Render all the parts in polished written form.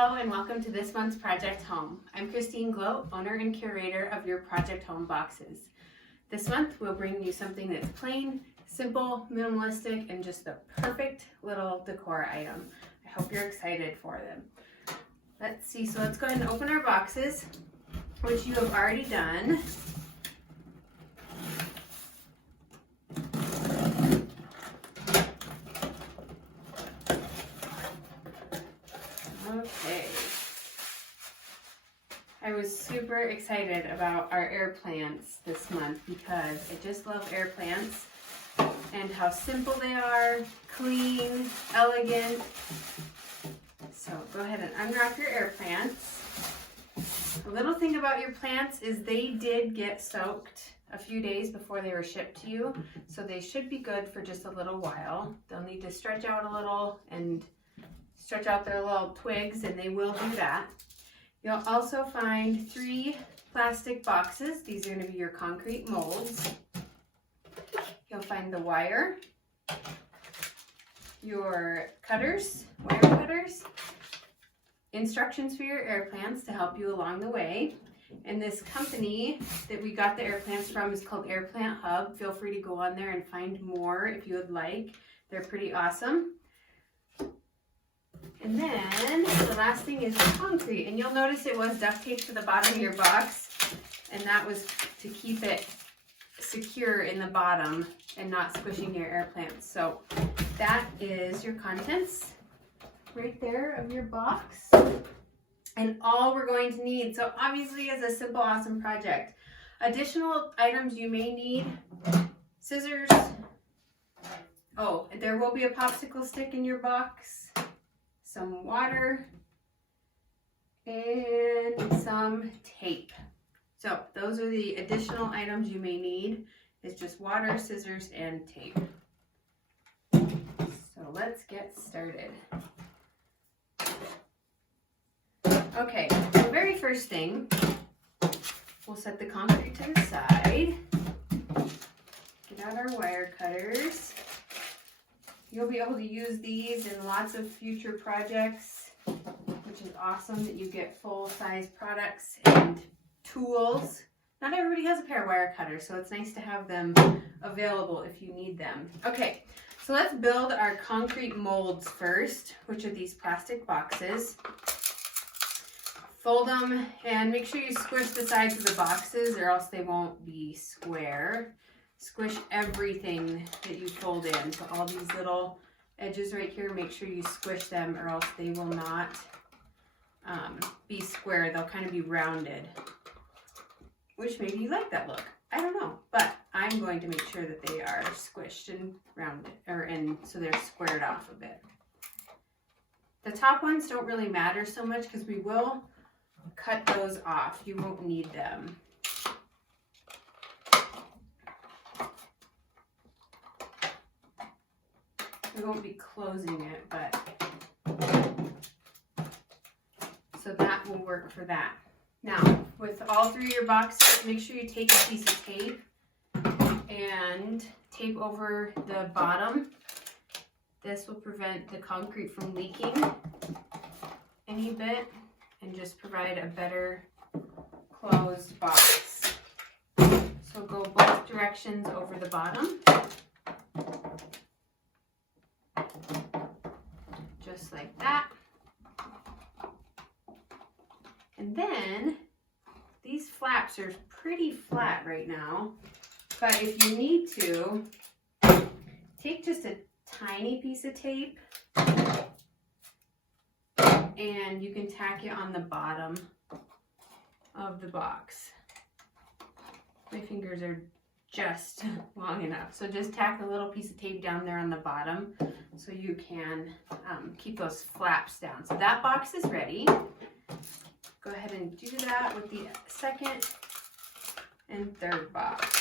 Hello and welcome to this month's Project Home. I'm Christine Gloat, owner and curator of your Project Home boxes. This month we'll bring you something that's plain, simple, minimalistic, and just the perfect little decor item. I hope you're excited for them. Let's see, so let's go ahead and open our boxes, which you have already done. Okay. I was super excited about our air plants this month because I just love air plants and how simple they are, clean, elegant. So go ahead and unwrap your air plants. The little thing about your plants is they did get soaked a few days before they were shipped to you, so they should be good for just a little while. They'll need to stretch out a little and stretch out their little twigs, and they will do that. You'll also find 3 plastic boxes. These are going to be your concrete molds. You'll find the wire, your cutters, wire cutters, instructions for your air plants to help you along the way. And this company that we got the air plants from is called Air Plant Hub. Feel free to go on there and find more if you would like. They're pretty awesome. And then the last thing is concrete, and you'll notice it was duct taped to the bottom of your box, and that was to keep it secure in the bottom and not squishing your air plants. So that is your contents right there of your box and all we're going to need. So obviously it's a simple, awesome project. Additional items you may need: scissors. Oh, there will be a popsicle stick in your box, some water, and some tape. So those are the additional items you may need. It's just water, scissors, and tape. So let's get started. Okay, the very first thing, we'll set the concrete to the side. Get out our wire cutters. You'll be able to use these in lots of future projects, which is awesome that you get full-size products and tools. Not everybody has a pair of wire cutters, so it's nice to have them available if you need them. Okay, so let's build our concrete molds first, which are these plastic boxes. Fold them and make sure you squish the sides of the boxes or else they won't be square. Squish everything that you fold in. So all these little edges right here, make sure you squish them or else they will not be square. They'll kind of be rounded, which maybe you like that look. I don't know, but I'm going to make sure that they are squished and rounded, and so they're squared off a bit. The top ones don't really matter so much because we will cut those off. You won't need them. We won't be closing it, but so that will work for that. Now, with all 3 of your boxes, make sure you take a piece of tape and tape over the bottom. This will prevent the concrete from leaking any bit and just provide a better closed box. So go both directions over the bottom. Just like that. And then these flaps are pretty flat right now, but if you need to, take just a tiny piece of tape and you can tack it on the bottom of the box. My fingers are just long enough, so just tack a little piece of tape down there on the bottom so you can keep those flaps down. So that box is ready. Go ahead and do that with the second and third box.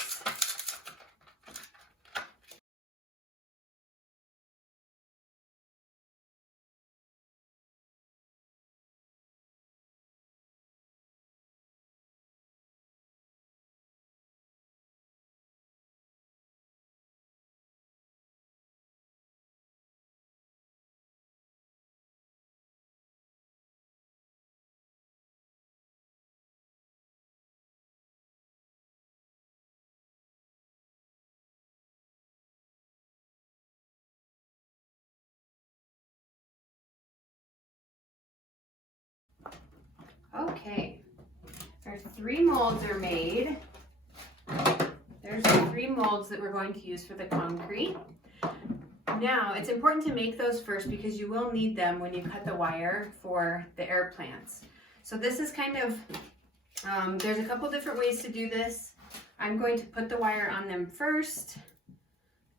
Okay, our 3 molds are made. There's the 3 molds that we're going to use for the concrete. Now, it's important to make those first because you will need them when you cut the wire for the air plants. So this is kind of, there's a couple different ways to do this. I'm going to put the wire on them first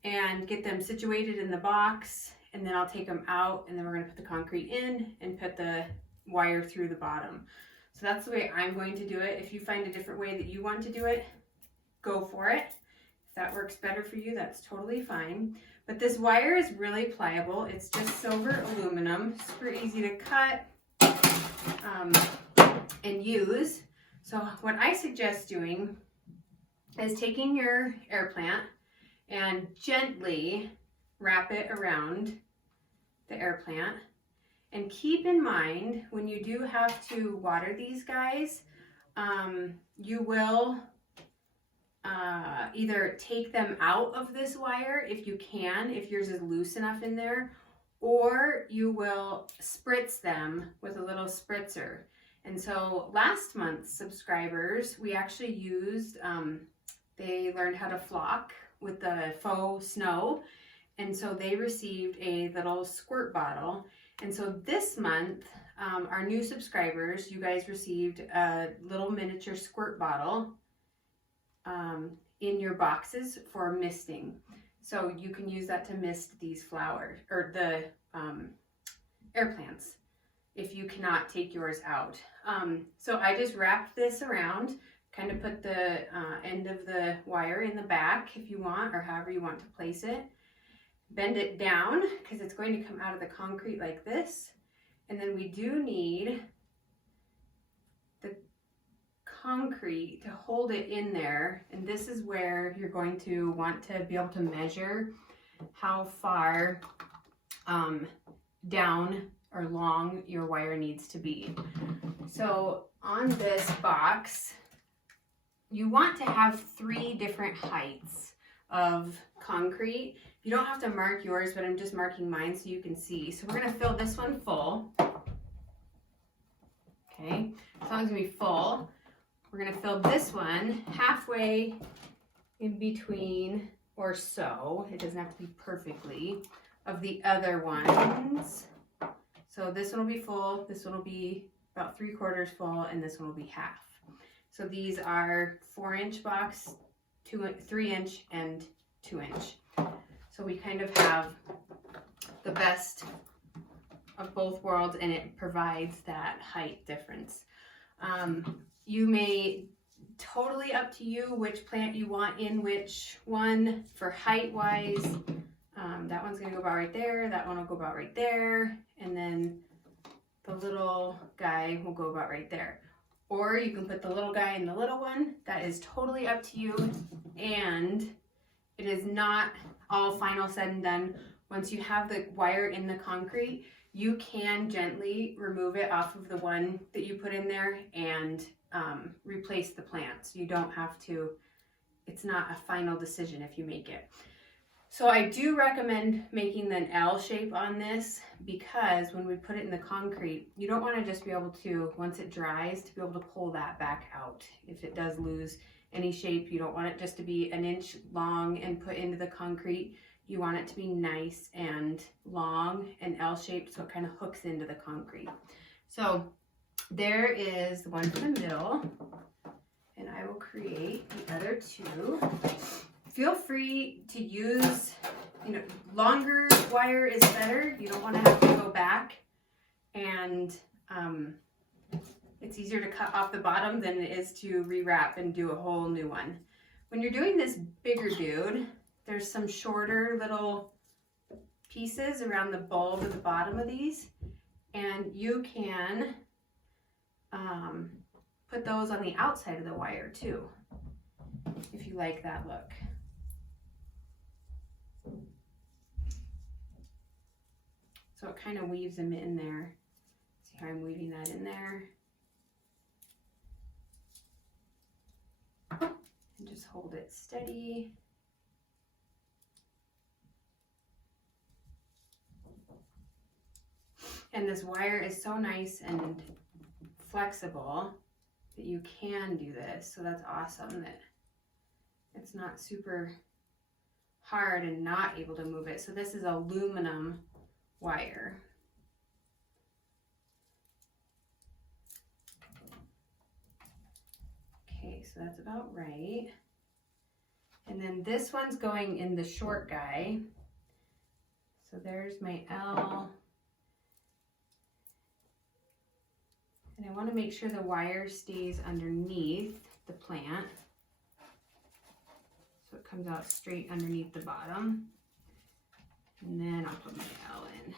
and get them situated in the box, and then I'll take them out, and then we're going to put the concrete in and put the wire through the bottom. So that's the way I'm going to do it. If you find a different way that you want to do it, go for it. If that works better for you, that's totally fine. But this wire is really pliable. It's just silver aluminum, super easy to cut and use. So what I suggest doing is taking your air plant and gently wrap it around the air plant. And keep in mind, when you do have to water these guys, you will either take them out of this wire if you can, if yours is loose enough in there, or you will spritz them with a little spritzer. And so last month's subscribers, we actually used, they learned how to flock with the faux snow, and so they received a little squirt bottle. And so this month, our new subscribers, you guys received a little miniature squirt bottle in your boxes for misting. So you can use that to mist these flowers, or the air plants, if you cannot take yours out. So I just wrapped this around, kind of put the end of the wire in the back if you want, or however you want to place it. Bend it down because it's going to come out of the concrete like this. And then we do need the concrete to hold it in there. And this is where you're going to want to be able to measure how far down or long your wire needs to be. So on this box, you want to have 3 different heights of concrete. You don't have to mark yours, but I'm just marking mine so you can see. So we're going to fill this one full. Okay, as long as we full, we're going to fill this one halfway in between, or so. It doesn't have to be perfectly, of the other ones. So this one will be full, this one will be about 3/4 full, and this one will be half. So these are 4-inch box, 3-inch, and 2-inch. So we kind of have the best of both worlds, and it provides that height difference. You may, totally up to you which plant you want in which one for height wise. That one's gonna go about right there, that one will go about right there, and then the little guy will go about right there. Or you can put the little guy in the little one. That is totally up to you, and it is not all final said and done. Once you have the wire in the concrete, you can gently remove it off of the one that you put in there and replace the plants. You don't have to, it's not a final decision if you make it. So I do recommend making an L shape on this, because when we put it in the concrete, you don't want to just be able to, once it dries, to be able to pull that back out. If it does lose any shape, you don't want it just to be 1 inch long and put into the concrete. You want it to be nice and long and L-shaped, so it kind of hooks into the concrete. So there is the one in the middle, and I will create the other 2. Feel free to use, longer wire is better. You don't want to have to go back, and it's easier to cut off the bottom than it is to rewrap and do a whole new one. When you're doing this bigger dude, there's some shorter little pieces around the bulb at the bottom of these, and you can put those on the outside of the wire too, if you like that look. So it kind of weaves them in there. See how I'm weaving that in there? And just hold it steady. And this wire is so nice and flexible that you can do this. So that's awesome that it's not super hard and not able to move it. So this is aluminum wire. Okay, so that's about right. And then this one's going in the short guy. So there's my L. And I want to make sure the wire stays underneath the plant. So it comes out straight underneath the bottom. And then I'll put my L in.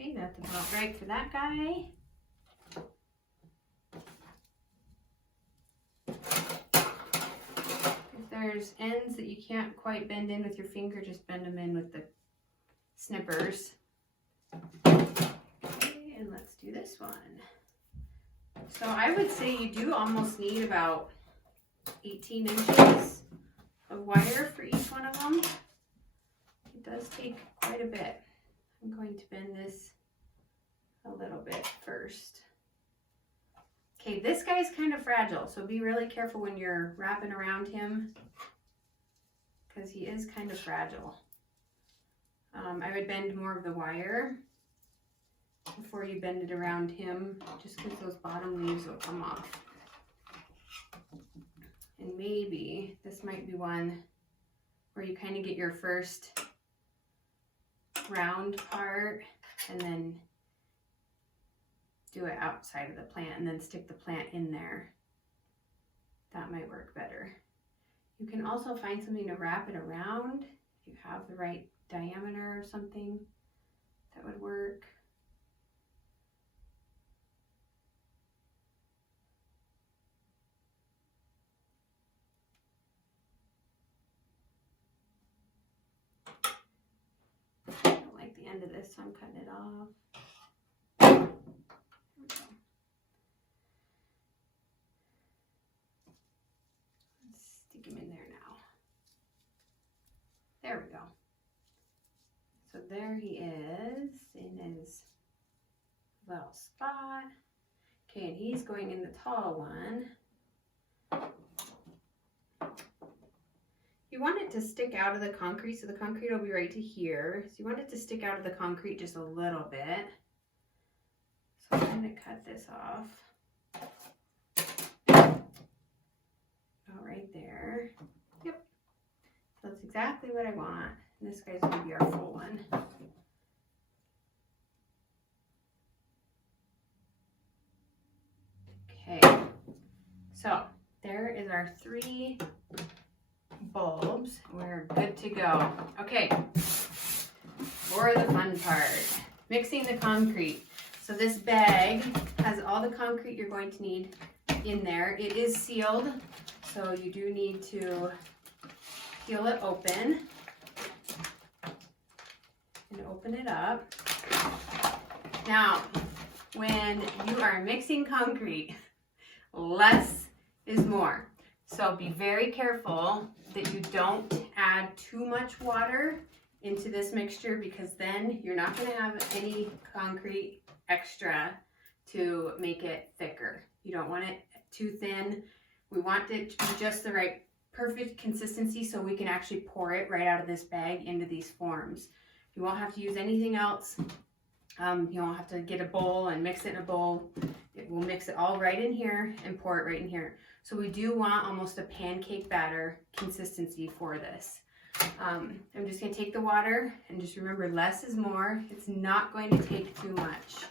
Okay, that's about right for that guy. If there's ends that you can't quite bend in with your finger, just bend them in with the snippers. Okay, and let's do this one. So I would say you do almost need about 18 inches of wire for each one of them. It does take quite a bit. I'm going to bend this a little bit first. Okay, this guy's kind of fragile, so be really careful when you're wrapping around him because he is kind of fragile. I would bend more of the wire before you bend it around him, just because those bottom leaves will come off. And maybe this might be one where you kind of get your first round part and then do it outside of the plant and then stick the plant in there. That might work better. You can also find something to wrap it around if you have the right diameter or something that would work. I don't like the end of this, so I'm cutting it off. Stick him in there now. There we go. So there he is in his little spot. Okay, and he's going in the tall one. You want it to stick out of the concrete, so the concrete will be right to here. So you want it to stick out of the concrete just a little bit. So I'm going to cut this off. Right there. Yep. So that's exactly what I want. And this guy's going to be our full one. Okay. So there is our 3 bulbs. We're good to go. Okay. For the fun part, mixing the concrete. So this bag has all the concrete you're going to need in there. It is sealed. So you do need to peel it open and open it up. Now, when you are mixing concrete, less is more. So be very careful that you don't add too much water into this mixture because then you're not going to have any concrete extra to make it thicker. You don't want it too thin. We want it to be just the right, perfect consistency so we can actually pour it right out of this bag into these forms. You won't have to use anything else. You won't have to get a bowl and mix it in a bowl. We'll mix it all right in here and pour it right in here. So we do want almost a pancake batter consistency for this. I'm just going to take the water and just remember less is more. It's not going to take too much.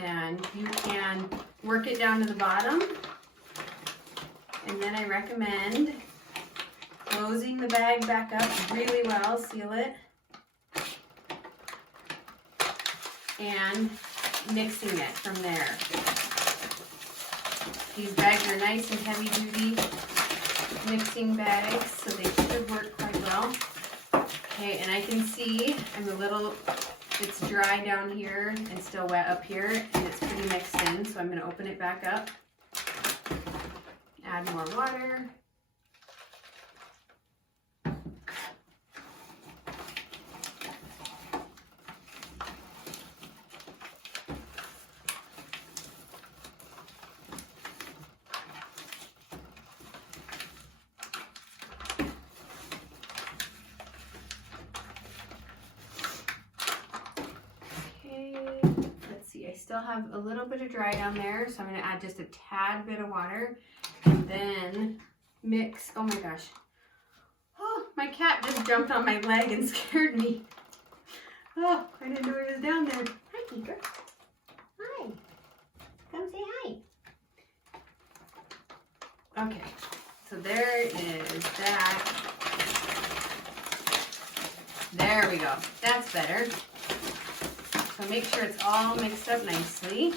And you can work it down to the bottom. And then I recommend closing the bag back up really well, seal it, and mixing it from there. These bags are nice and heavy duty mixing bags, so they should work quite well. Okay, and I can see it's dry down here and still wet up here, and it's pretty mixed in, so I'm going to open it back up. add more water. I still have a little bit of dry down there, so I'm going to add just a tad bit of water and then mix. Oh my gosh. Oh, my cat just jumped on my leg and scared me. Oh, I didn't know it was down there. Hi, Decor. Hi. Come say hi. Okay, so there is that. There we go. That's better. So make sure it's all mixed up nicely.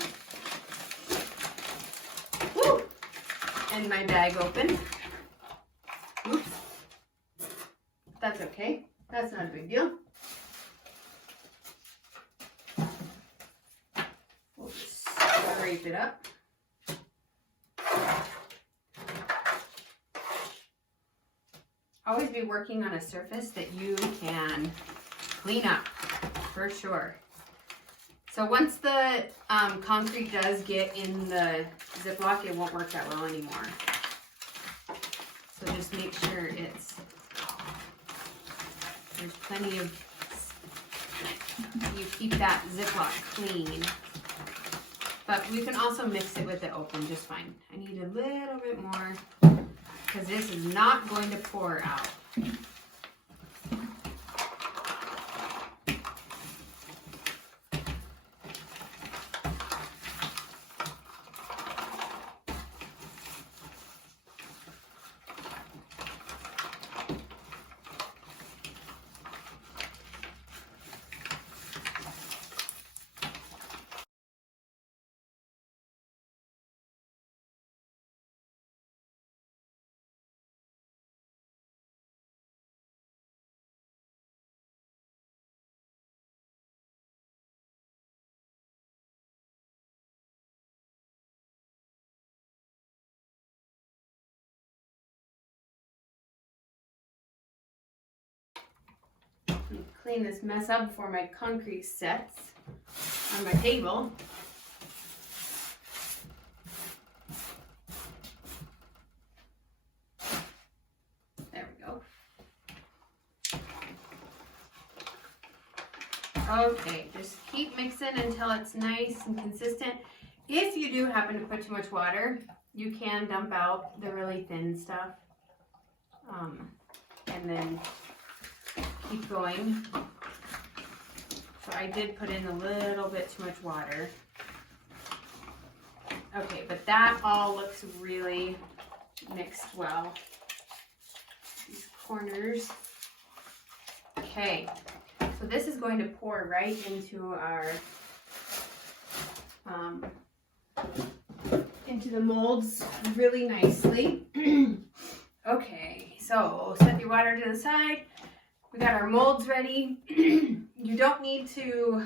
Woo! And my bag open. Oops. That's okay. That's not a big deal. We'll just scrape it up. Always be working on a surface that you can clean up, for sure. So once the concrete does get in the Ziploc, it won't work that well anymore. So just make sure there's plenty of, you keep that Ziploc clean. But we can also mix it with it open just fine. I need a little bit more because this is not going to pour out. Clean this mess up before my concrete sets on my table. There we go. Okay, just keep mixing until it's nice and consistent. If you do happen to put too much water, you can dump out the really thin stuff. And then keep going. So I did put in a little bit too much water. Okay, but that all looks really mixed well. These corners. Okay, so this is going to pour right into our into the molds really nicely. Okay, so set your water to the side. We got our molds ready. You don't need to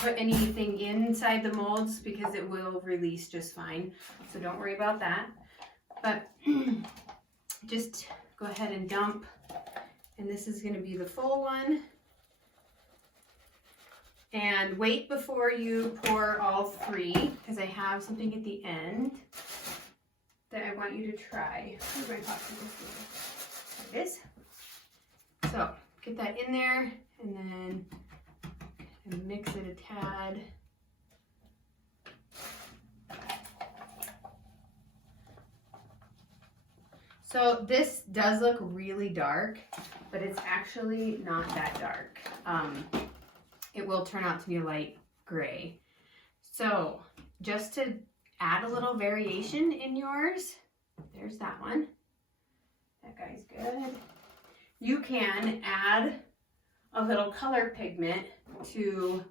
put anything inside the molds because it will release just fine. So don't worry about that. But just go ahead and dump. And this is going to be the full one. And wait before you pour all three because I have something at the end that I want you to try. Where's my popsicle? There it is. So get that in there and then mix it a tad. So this does look really dark, but it's actually not that dark. It will turn out to be a light gray. So just to add a little variation in yours, there's that one. That guy's good. You can add a little color pigment to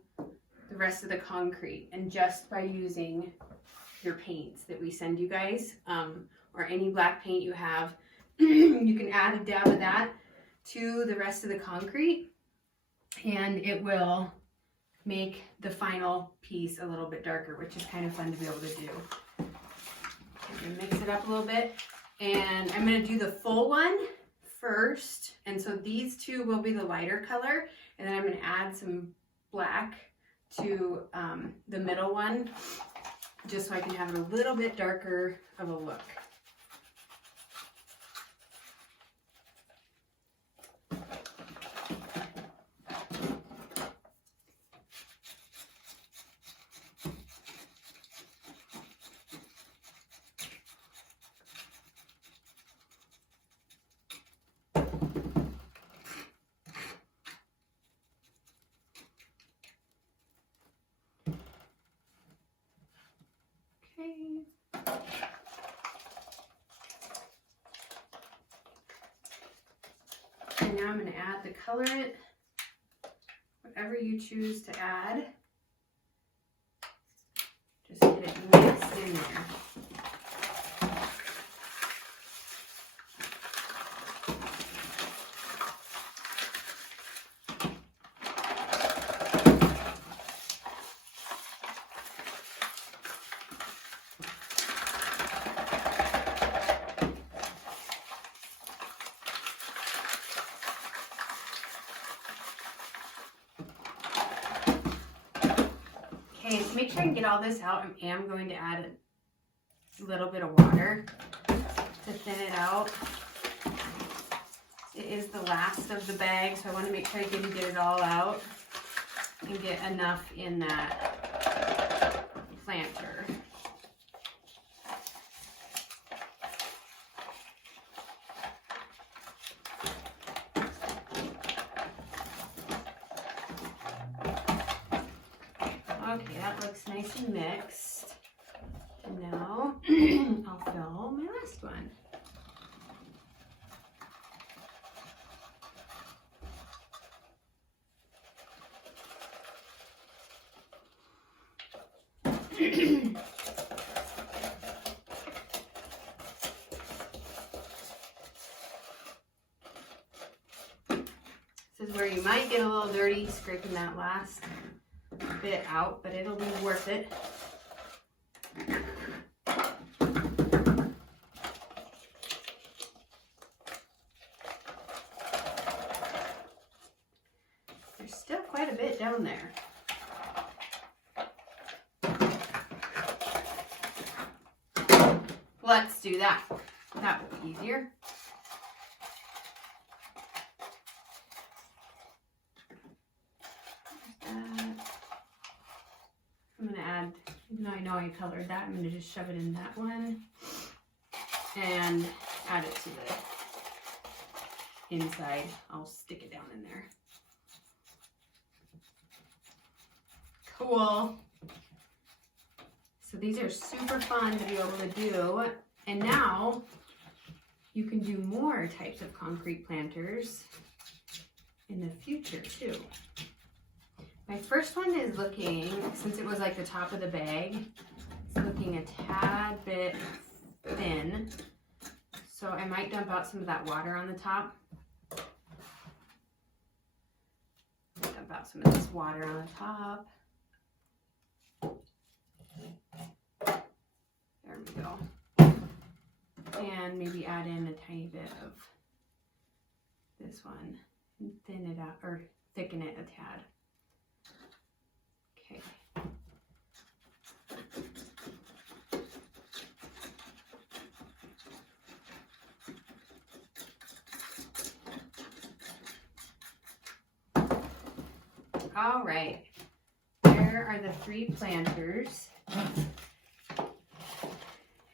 the rest of the concrete, and just by using your paints that we send you guys, or any black paint you have, you can add a dab of that to the rest of the concrete, and it will make the final piece a little bit darker, which is kind of fun to be able to do. And mix it up a little bit. And I'm going to do the full one first. And so these two will be the lighter color. And then I'm going to add some black to the middle one, just so I can have it a little bit darker of a look. And now I'm going to add the colorant, whatever you choose to add. Just get it mixed in there. Okay, to make sure I can get all this out, I am going to add a little bit of water to thin it out. It is the last of the bag, so I want to make sure I can get it all out and get enough in that planter. Okay, that looks nice and mixed. And now I'll fill my last one. This is where you might get a little dirty scraping that last bit out, but it'll be worth it. There's still quite a bit down there. Let's do that. That will be easier. I'm going to add, even though I know I colored that, I'm going to just shove it in that one and add it to the inside. I'll stick it down in there. Cool. So these are super fun to be able to do. And now you can do more types of concrete planters in the future too. My first one is looking, since it was like the top of the bag, it's looking a tad bit thin. So I might dump out some of that water on the top. Dump out some of this water on the top. There we go. And maybe add in a tiny bit of this one and thin it out, or thicken it a tad. Okay. All right. There are the 3 planters.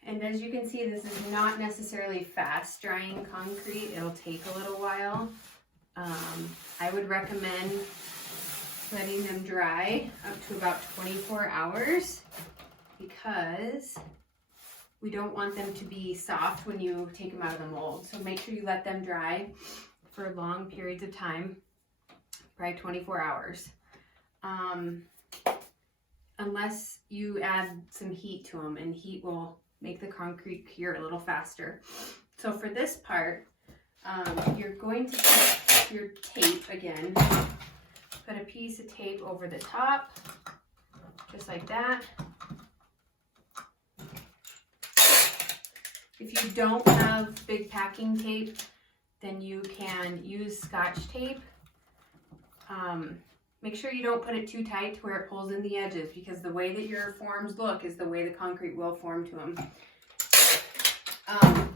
And as you can see, this is not necessarily fast drying concrete. It'll take a little while. I would recommend letting them dry up to about 24 hours because we don't want them to be soft when you take them out of the mold. So make sure you let them dry for long periods of time, probably 24 hours. Unless you add some heat to them, and heat will make the concrete cure a little faster. So for this part, you're going to put your tape again. Put a piece of tape over the top, just like that. If you don't have big packing tape, then you can use Scotch tape. Make sure you don't put it too tight to where it pulls in the edges, because the way that your forms look is the way the concrete will form to them.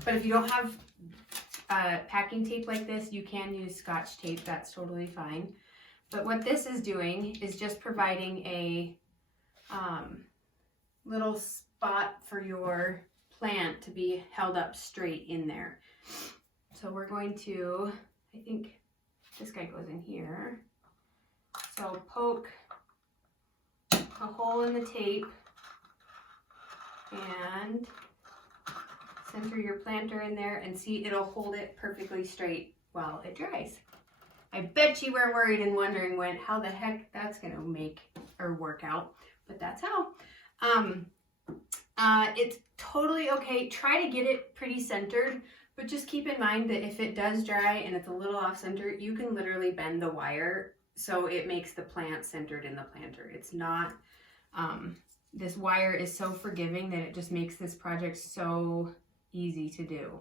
But if you don't have packing tape like this, you can use Scotch tape. That's totally fine. But what this is doing is just providing a little spot for your plant to be held up straight in there. So we're going to, I think this guy goes in here. So poke a hole in the tape and center your planter in there, and see, it'll hold it perfectly straight while it dries. I bet you were worried and wondering how the heck that's gonna make or work out, but that's how. It's totally okay. Try to get it pretty centered, but just keep in mind that if it does dry and it's a little off center, you can literally bend the wire so it makes the plant centered in the planter. It's not, this wire is so forgiving that it just makes this project so easy to do.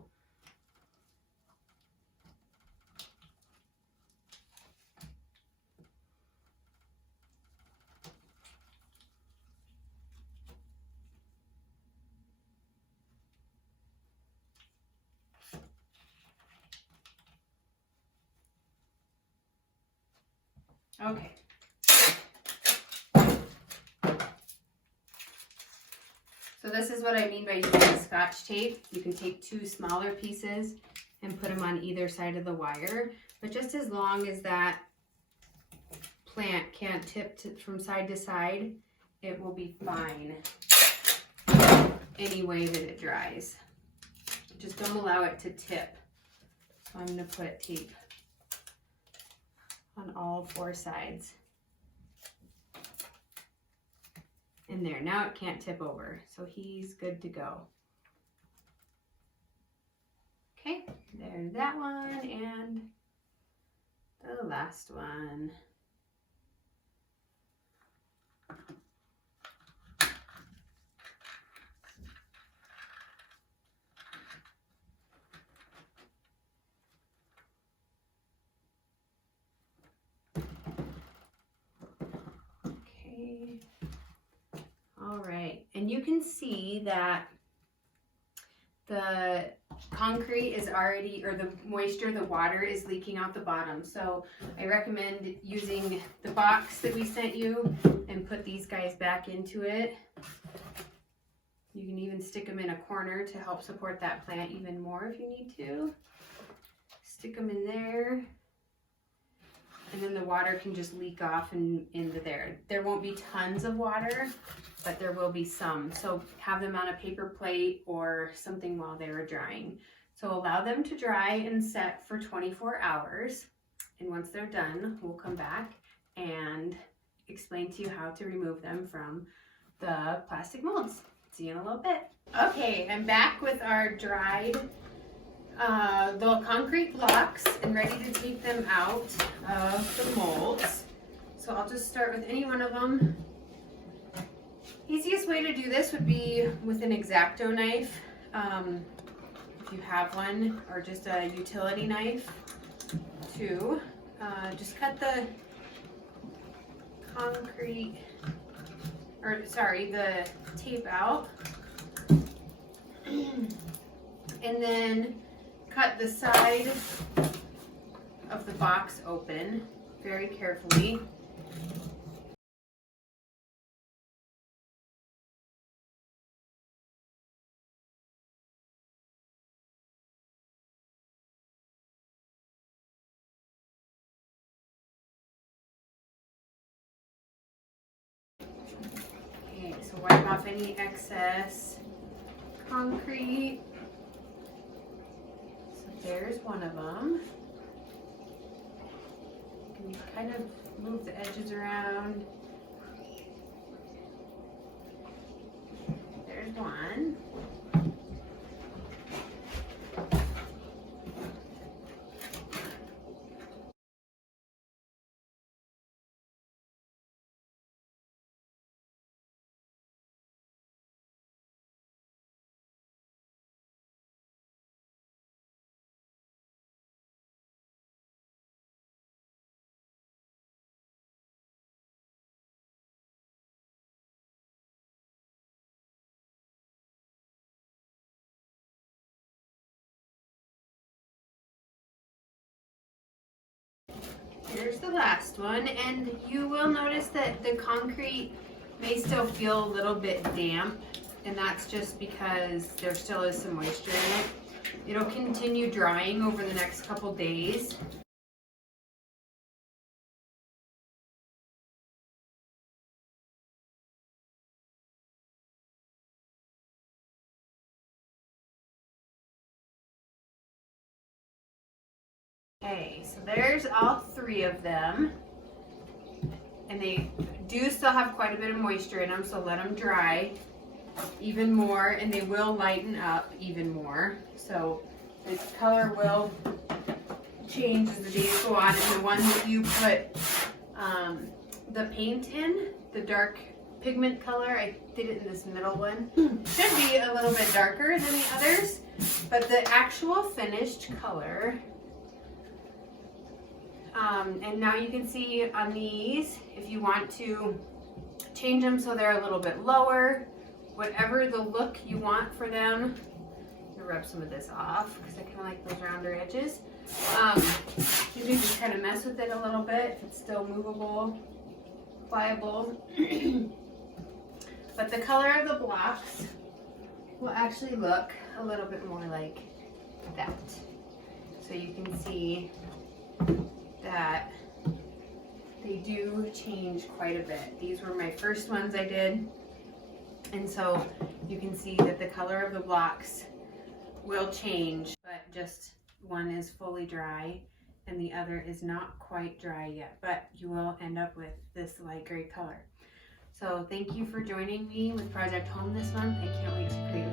Okay. So this is what I mean by using Scotch tape. You can take two smaller pieces and put them on either side of the wire, but just as long as that plant can't tip from side to side, it will be fine any way that it dries. Just don't allow it to tip. So I'm going to put tape on all four sides. In there. Now it can't tip over, so he's good to go. Okay, there's that one and the last one. Okay. All right, and you can see that the concrete is already, or the moisture, the water is leaking out the bottom. So I recommend using the box that we sent you and put these guys back into it. You can even stick them in a corner to help support that plant even more if you need to. Stick them in there. And then the water can just leak off into there. There won't be tons of water, but there will be some. So have them on a paper plate or something while they are drying. So allow them to dry and set for 24 hours. And once they're done, we'll come back and explain to you how to remove them from the plastic molds. See you in a little bit. Okay, I'm back with our dried the concrete blocks and ready to take them out of the molds. So I'll just start with any one of them. Easiest way to do this would be with an X-Acto knife, if you have one, or just a utility knife too. Just cut the concrete, or sorry, the tape out, and then cut the side of the box open very carefully. Okay, so wipe off any excess concrete. There's one of them. You can kind of move the edges around. There's one. here's the last one, and you will notice that the concrete may still feel a little bit damp, and that's just because there still is some moisture in it. It'll continue drying over the next couple days. Okay, so there's all 3 of them. And they do still have quite a bit of moisture in them, so let them dry even more, and they will lighten up even more. So the color will change as the days go on. And the one that you put the paint in, the dark pigment color, I did it in this middle one, should be a little bit darker than the others, but the actual finished color, and now you can see on these, if you want to change them so they're a little bit lower, whatever the look you want for them. I'm gonna rub some of this off because I kind of like those rounder edges. You can just kind of mess with it a little bit if it's still movable, pliable. But the color of the blocks will actually look a little bit more like that. So you can see that they do change quite a bit. These were my first ones I did. And so you can see that the color of the blocks will change, but just one is fully dry and the other is not quite dry yet, but you will end up with this light gray color. So thank you for joining me with Project Home this month. I can't wait to create